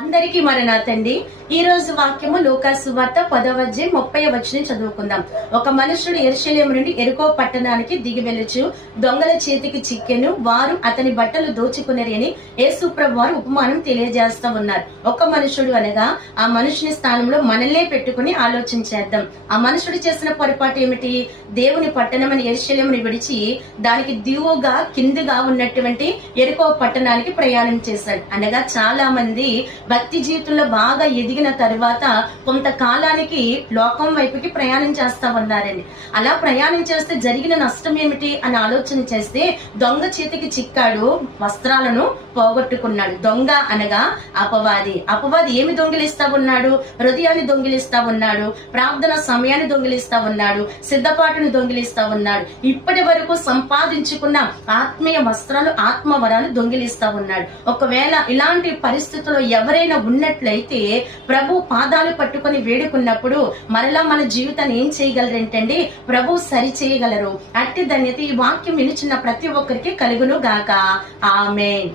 అందరికీ మరణాతండి. ఈ రోజు వాక్యము లూకాసు సువార్త 10:30 చదువుకుందాం. ఒక మనుషుడు యెరూషలేము నుండి యెరికో పట్టణానికి దిగి వెళ్ళుచు దొంగల చేతికి చిక్కెను. వారు అతని బట్టలు దోచుకునేరి అని యేసు ప్రభువు వారు ఉపమానం తెలియజేస్తా ఉన్నారు. ఒక మనుషుడు అనగా ఆ మనుషుని స్థానంలో మనల్నే పెట్టుకుని ఆలోచించేద్దాం. ఆ మనుషుడు చేసిన పొరపాటు ఏమిటి? దేవుని పట్టణమని యెరూషలేముని విడిచి దానికి దిగువగా కిందిగా ఉన్నటువంటి యెరికో పట్టణానికి ప్రయాణం చేశాడు. అనగా చాలా మంది భక్తి జీవితంలో బాగా ఎదిగిన తరువాత కొంతకాలానికి లోకం వైపుకి ప్రయాణం చేస్తా ఉన్నారండి. అలా ప్రయాణం చేస్తే జరిగిన నష్టం ఏమిటి అని ఆలోచన చేస్తే దొంగ చేతికి చిక్కాడు, వస్త్రాలను పోగొట్టుకున్నాడు. దొంగ అనగా అపవాది ఏమి దొంగిలిస్తా ఉన్నాడు? హృదయాన్ని దొంగిలిస్తా ఉన్నాడు, ప్రార్థన సమయాన్ని దొంగిలిస్తా ఉన్నాడు, సిద్ధపాటును దొంగిలిస్తా ఉన్నాడు. ఇప్పటి వరకు సంపాదించుకున్న ఆత్మీయ వస్త్రాలు, ఆత్మవరాలు దొంగిలిస్తా ఉన్నాడు. ఒకవేళ ఇలాంటి పరిస్థితుల్లో ఎవరైనా ఉన్నట్లయితే ప్రభు పాదాలు పట్టుకొని వేడుకున్నప్పుడు మరలా మన జీవితాన్ని ఏం చేయగలరేంటండి? ప్రభు సరి చేయగలరు. అట్టి ధన్యత ఈ వాక్యం వినిచిన ప్రతి ఒక్కరికి కలుగును గాక. ఆమేన్.